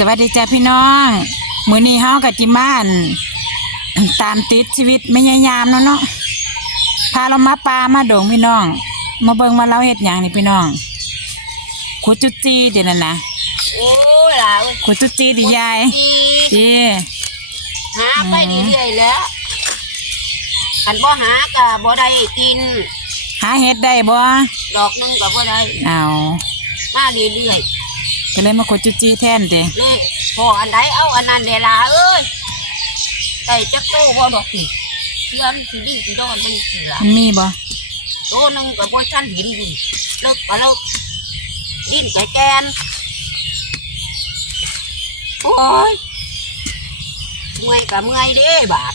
สวัสดีจ้าพี่น้องมื้อนี้เฮากับจิมาอั่นตามติดชีวิตไม่ยายามเนาะเนาะพาเรามาปลามาดงพี่น้อง มาเบิ่งมาเล่าเฮ็ดหยังนี่พี่น้องขุดจุจีเดี๋ยวนั้นนะโอ้ยล่ะขุดจุจีดิยายจีจีหาไปเรื่อยๆแล้วคันบ่หาก็บ่ได้กิน หาเฮ็ดได้บ่ดอกหนึงก็บ่ได้เอามาเรื่อย ก็เลยมาขุดจุจีแทนติๆเลยพออันใดเอาอันนั้นเดล่ะเอ้ยไก่จักโตบ่ดอกติเพื่อนสิดิ้นสิดอนมันสิล่ะมันมีบ่โตหนึงก็บ่ทันเห็นอยู่เลิกก็เลิกดิ้นแกแกนโอ้ยเมื่อยก็เมื่อยเด้บาด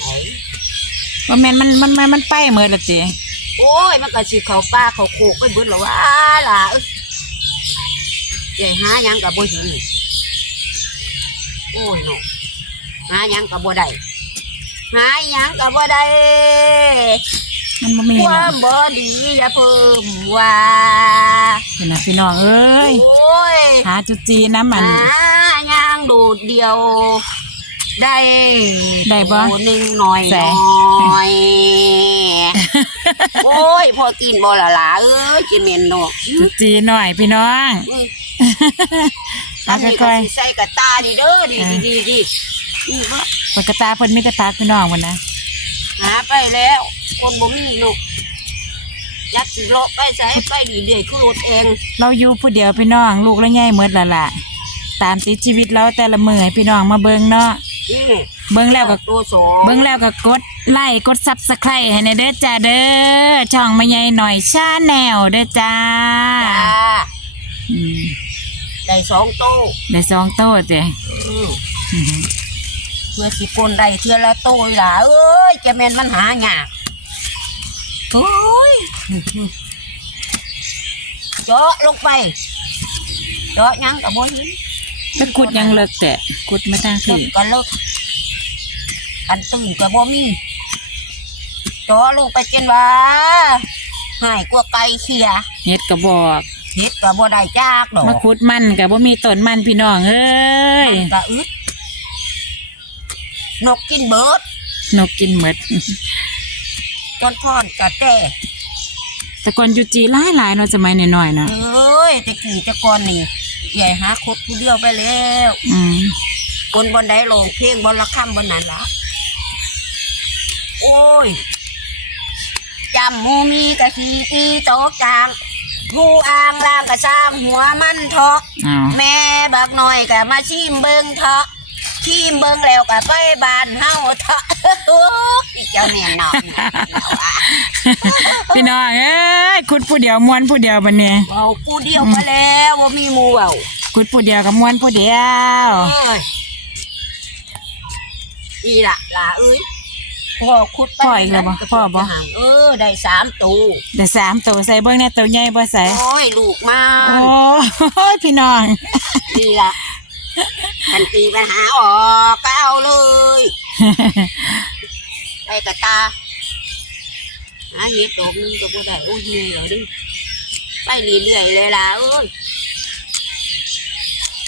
ไอ้ว่าแม่นมันมันมันมันไปหมดและติ โอ้ย มันก็สิเขาป้าเขาโคกไปเบิดแล้วว่าล่ะเอ้ยใหญ่หาหยังกับบ่เห็นโอ้ยเนาะหาหยังกับบ่ได้หาหยังกับบ่ได้มันบ่มีควานะมบ่ดีอย่าเพิ่มว่าเห็นนะพี่น้องเอ้ยโอ้ย หาจุจีน้ำมัน หายังโดดเดียว ได้ได้บ่โหนึ่งหน่อยใส่ หน่อย โอ้ยพอกินบ่ละล่ะเอ้ยจะเหม็นเนาะจุจีหน่อยพี่น้องอืมเอาอันนี้ค่ก็อยสิใส่กับตาดีเด้อดีอ่าดีดีดีนี่ว่าๆปกตาเพิ่นมีแต่พักพี่น้องมันนะหาไปแล้ว คนบ่มีเนาะยัดสิเลาะไปใส่ไปดีเดือยคือรถเองเราอยู่ผู้เดียวพี่น้อง ลูกแล้วใหญ่หมดและล่ะตามติดชีวิตเราแต่ละมื้อให้พี่น้องมาเบิ่งเนาะ นี่เบิ่งแล้วก็ ตัวสองเบิ่งแล้วก็กด ไลค์กด Subscribe ให้แน่เด้อจ้าเด้อช่องแม่ใหญ่หน่อยชาแนลเด้อจ้าจ้าอืมได้สองโตได้สองโต๊ะจ้ะอืมอือหือเพื่อสิคนได้เทื่อละโตอีหล่ะเอ้ยจะแม่นมันหายากโอ้ยเจาะลงไปเจาะหยังกับบ่เห็นไปขุดยังเลิกแต่ขุดมาทางจุพี่ดก็เลิกกันตื่นก็บ่มี จ่อลงไปเจนว่าหายกว่าไก่เขียเฮ็ดก็บอกเฮ็ดก็บ่ได้จากดอกมาขุดมันก็บ่มีต้นมันพี่น้องเอ้ยมันก็อึดนกกินเบิดนกกินหมดจนพอนกะแต่แต่ก่อนอยู่จีหลายหลายๆเนาะสมัยน้อยๆเนาะเอ้ยแตะกี้แตะก่อนนี่ใหญ่หาคดผู้เดียวไปแล้ว อืมบนบนไดลงเพลงบนละค่ำบนนั้นละโอ้ย จำหมูมีกะขีตีโตกจางงูอ่างล่างกะสร้างหัวมันเถาะอ้าวแม่บักหน่อยกะมาชิมเบิงเถาะชิมเบิงแล้วกะไปบ้านเฮาเถาะโอ้ยเจ้าแม่นอนพี่น้องเอ้ยขุดผู้เดียวม่วนผู้เดียวบัดนี้เอาผู้เดียวมาแล้วว่ามีหมูเอาขุดผู้เดียวกับม่วนผู้เดียว เอ้ยนี่ล่ะล่ะเอ้ย พ่อขุดไปพ่ออีกแล้วบ่พ่อบ่ เออได้สามตัวได้สามตัวใส่เบิ่งแน่ตัวใหญ่บ่ใส่โอ้ยลูกมาโอ้ยพี่น้องนี่ล่ะทันตีไปหาออกก็เอาเลยไปกระตาหาเห็ดดอกหนึงก็บ่ได้โอ้ยเหนื่อยแล้วดิไปเรื่อยๆเลยล่ะเอ้ย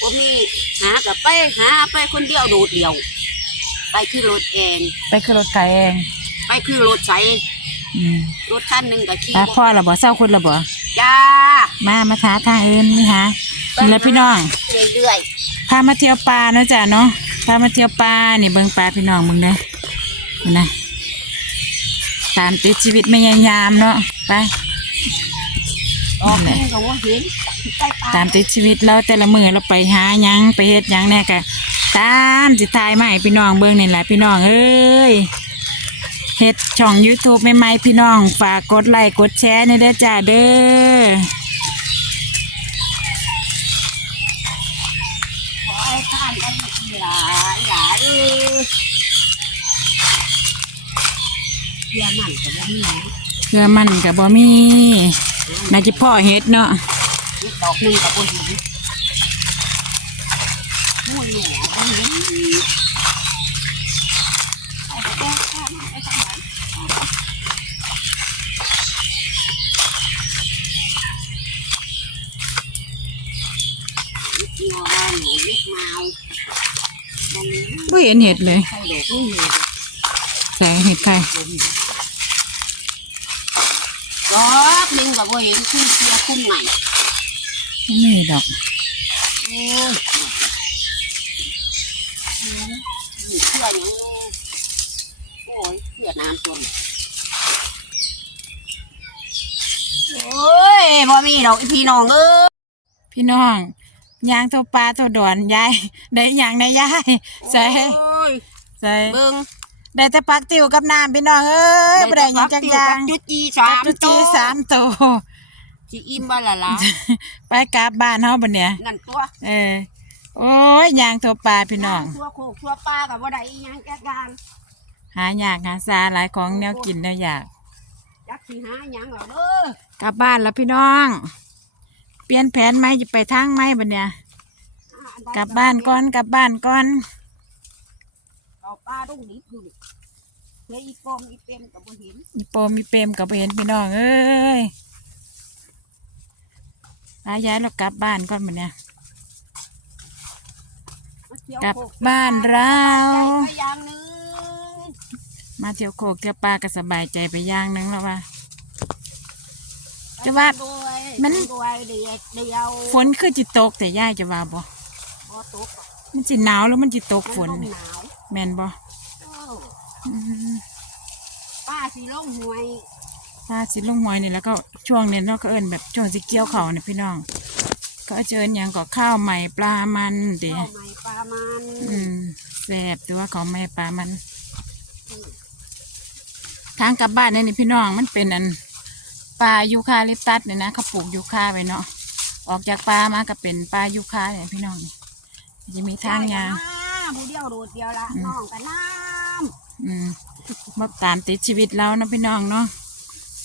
ผมนี่หากับไปหาไปคนเดียวโดดเดียว ไปขึ้นรถเอง ไปขึ้นรถไถเองไปขึ้นรถใส่อืมรถคันหนึ่งกับขี่ตาพ่อและบ่เศร้าคุณและบ่จ้ามามาหาทางอื่นนี่ฮะนี่แหละพี่น้องเรื่อยพามาเที่ยวป่าเนาะจ้ะเนาะพามาเที่ยวป่านี่เบิ่งป่าพี่น้องมึงเด้อนี่นะตามติดชีวิตไม่ยายามเนาะไปๆออกเองก็ว่าเห็นใต้ตาตามติดชีวิตเราแต่ละมือเราไปหาหยังไปเฮ็ดหยังแน่กะ ตามสิทายมาให้พี่น้องเบิ่งนี่แหละพี่น้องเอ้ยเฮ็ดช่อง YouTube ใหม่ๆพี่น้อง ฝากกดไลค์กดแชร์ในเด้อจ้าเด้อขอให้ท่านได้หลายหลายเออเพื่อนั่นก็บ่มีเพื่อมันก็บ่มีนาจะพ่อเฮ็ดเนาะดอกนึงก็บ่เห็น มุ่ยหนูบ่เห็นเอาไปแก้ข้างไปทางไหนงอว่าหนูเล็กเมาตรงนี้บ่เห็นเห็ดเลยใช่ดอกนี่เห็ดใส่เห็ดไข่รอบหนึงก็บ่เห็นคือเสียคุ้มใหม่ไม่มีดอกโอ้ยนี่ เชื่อยังโอ้ยเชื่อน้ำจนโอ้ยบ่มีดอกอีพี่น้องเอ้ยพี่น้องยางตัวปลาตัวดอนยายได้หยังในยายใส่โอ้ยใส่เบิ่งได้แต่ปักติวกับน้ำพี่น้องเอ้ยบ่ได้หยังจักอย่างจุดจีสามจุจีสามตัวจีอิ่มบ่ละล่ะไปกลับบ้านเฮาบัดเนี่ยนั่นตัวเออ โอ้ยยางตัวปลาพี่น้องตัวโคกตัวปลากับบ่ได้อีหยังจักอย่างหายากหาซาหลายของแนวกินแนวอยาก จักสิหาหยังเหรอเด้อกลับบ้านแล้วพี่น้อง เปลี่ยนแผนไหมจะไปทางไหมบัดเนี่ยหาอัใดกลับบ้านก่อนกลับบ้านก่อน เอาปลาต้องดิบอยู่นี่เฮ้ยอีปอมอีเป็นก็บ่เห็นมีโปมมีเปรมกับเห็นพี่น้องเอ้ยพาย้ายเรากลับบ้านก่อนบัดเนี่ยมาเที่ยว กลับโคกบ้านเรา ไปอย่างหนึงมาเที่ยวโคกเที่ยวปลาก็สบายใจไปอย่างหนึงแล้วว่า จะว่าด้วยมัน ด้วยเดียวเดียวฝนคือจิตกแต่ย่ายจะว่าบ่บ่ตกหรอกมันจิหนาวแล้วมันจิตกฝน มัลมนี่หนาวแม่นบ่เอออืมป้าสิลงหวยถ้าสิลงหวยนี่แล้วก็ช่วงนี้เราก็เอิ้นแบบช่วงสิเกี่ยวเขาวเนี่ยพี่น้อง ก็เจิญหยังก็ข้าวใหม่ปลามันเด้ข้าวใหม่ปลามันอืมแซ่บตัวของแม่ปลามัน ทางกลับบ้านเนี่ยนี่พี่น้องมันเป็นอันปลายูคาลิปตัสเนี่ยนะเขาปลูกยูคาไว้เนาะออกจากปลามาก็เป็นปลายูคาเนี่ยพี่น้องนี่จะมีทางยางผู้เดียวโดดเดียวละอืมน้องกับน้อืมมาตามติดชีวิตเรานะพี่น้องเนาะ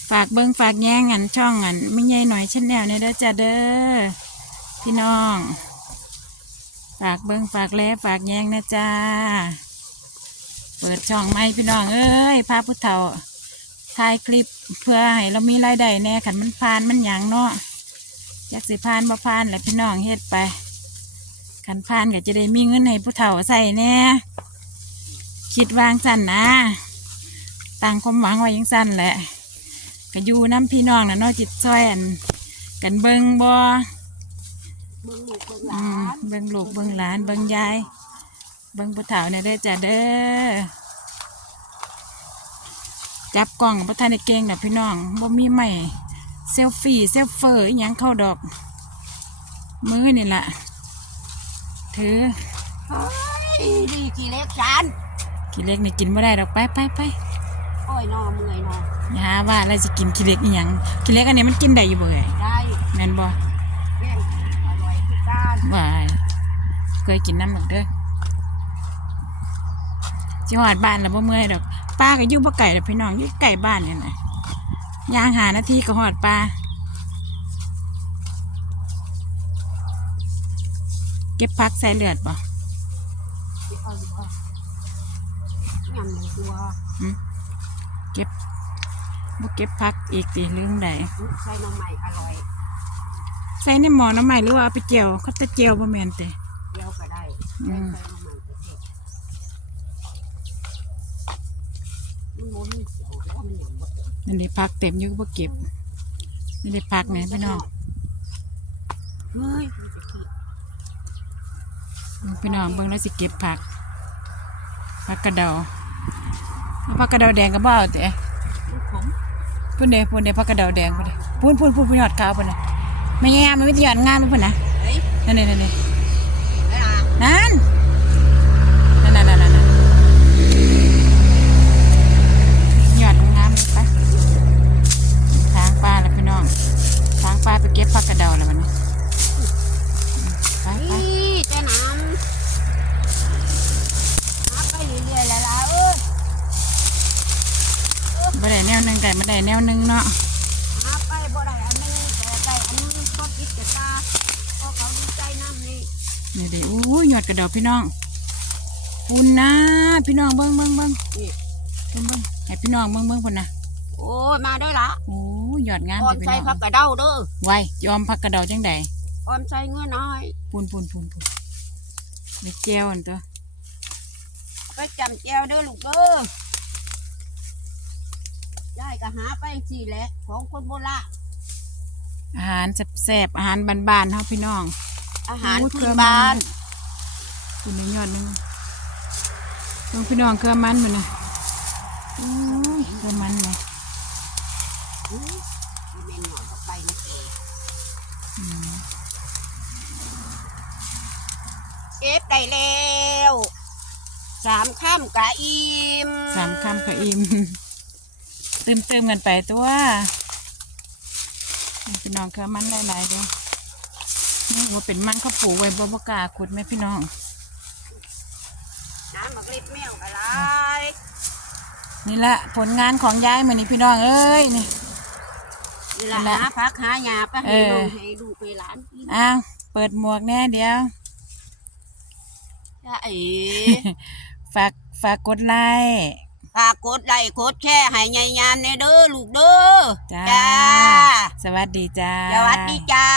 ฝากเบิ้งฝากแย่งอันช่องอันไม่ใหญ่หน่อยเช่นแนวเนี่ยเด้อจ้าเด้อ พี่น้อง ฝากเบิ้งฝากแล้ฝากแยงนะจ้า เปิดช่องใหม่พี่น้องเอ้ยพาผู้เฒ่าถ่ายคลิปเพื่อให้เรามีรายได้แน่ขันมันพานมันหยังเนาะอยากสิพานบ่พานแหละพี่น้องเฮ็ดไปขันพานก็จะได้มีเงินให้ผู้เฒ่าใส่แน่คิดวางสั้นนะตั้งความหวังไว้อยังสั้นแหละก็อยู่น้ำพี่น้องนะเนาะจิตซ้อยอันกันเบิงบ่ บิ่งลูกเบิ่งหอืลามนเบิงลูกเบิงหลานเบิงยายเบิงผู้เฒ่าเนี่ยเด้อจ้ะเด้อจับกล้องพระทานได้เก่งนะพี่น้องบ่มีไม่เซลฟี่เซลเฟอร์อหยังเข้าดอก มือนี่ล่ะถือเฮ้ยดีกี่เล็กจานขี้เล็กนี่กินไม่ได้ดอกไปไปไปโอ้ยนอเมื่อยนออย่าหาว่าอะไรจะกินขี้เล็กอีหยังขี้เล็กอันนี้มันกินได้อยู่เบ่ยได้แม่นบ่แม่งอร่อย คือการว่าเคยกินน้ำหนักเด้อจิหอดบ้านแล้วบ่เมื่อยดอกป้าก็อยู่บ่ไก่ดอกพี่น้องอยู่ไก่บ้านเนี่ยนะย่างหานาทีก็หอดปลาเก็บพักใส่เลือดบ่เอาดีกว่ายำหนึ่งตัวเก็บบ่เก็บพักอีกติเรื่องใดใส่หน้ำใหม่อร่อย ใส่ในหม้อน้ำใหม่หรือว่าเอาไปเจียวเขาจะเจียวบ่แม่นแต่เดียวก็ได้อืมใส่หน้ำใหม่ก็เสร็จมันโมมีเสียวแล้วมันหยังบ่เต็มนั่นได้พักเต็มอยู่ก็บ่เก็บนี่ได้พักไหนพี่น้องเฮ้ยมันจะขี้พี่น้องเบิ่งแล้วสิเก็บผักผักกระเดาเอาผักกระเดาแดงก็บ่เอาแต่ มันขม พุ่นเด้พุ่นเด้ผักกระเดาแดงพุ่นเด้พุ่นพุ่นพุ่นพุ่นยอดขาวพุ่นน่ะ ไม่งามมันไม่ได้ยอดงามพุ่นน่ะเฮ้ยนั่นนี่นั่นนี่ไอ้อะนั่นนั่นนั่นนั่นนั่นนั่นยอดงามเลยไปทางปลาแล้วพี่น้องทางปลาไปเก็บผักกระเดาแล้วมันนี้ไปไปนี่เจ้าน้ำนับไปเรื่อยๆแล้วล่ะเอ้ยบ่ได้แนวหนึงแต่บ่ได้แนวหนึงเนาะ นับไปบ่ได้อันนึงแต่ได้อันนึงก็คิดจะตาเพราะเขาดีใจน้ำนี่ นี่เด้โอ้ ยยอดกระเดาพี่น้องปุ่นนะพี่น้องเบิ่งเบิ่งเบิ่งนี่เบิ่งเบิ่งให้พี่น้องเบิ่งเบิ่งพุ่นนะโอ้ยมาด้วยละโอ้ยยอดงามก่อนจ้ะพี่ใส่น้องผักกระเด้าเด้อไว้ยอมพักกระเดาจังใดพออมใส่เงื่อน้อยปูนปูนปูนปูนในแก้วอันตัวเอาไปจำแจวเด้อลูกเด้อยายก็หาไปสี่แหละของคนโบราณอาหารแซ่บๆอาหารบ้านๆเฮาพี่น้อง อาหารโอ้ยพื้เครื่นองบ้าน คุณในยอดนึงน้องพี่น้องเครือมันมันนะโอ้ยเครือมันเลยอื้ออีเมนหน่อยออกไปนะเองอืมเก็บได้แล้วสามข้ามกะอิ่มสามคำก็อิ่มเติมเติมๆกันไปตัวพี่น้องเครือมันหลายๆเด้อนี่ว่าเป็นมันเขาปลูกไว้บ่บ่กล้าขุดไหมพี่น้อง น้ำมักเล็บแมวอะไรนี่ละผลงานของยายมือนี้พี่น้องเอ้ยนี่นี่ละนั่นแหละหาพักหาหยาไปให้เออลูกให้ลูกไปหลานกินอ้าวเปิดหมวกแน่เดี๋ยวจ้าเอ๋ฝากฝากกดไลค์ฝากกดไลค์กดแชร์ให้ยายยามในเด้อลูกเด้อจ้าจ้า สวัสดีจ้าสวัสดีจ้า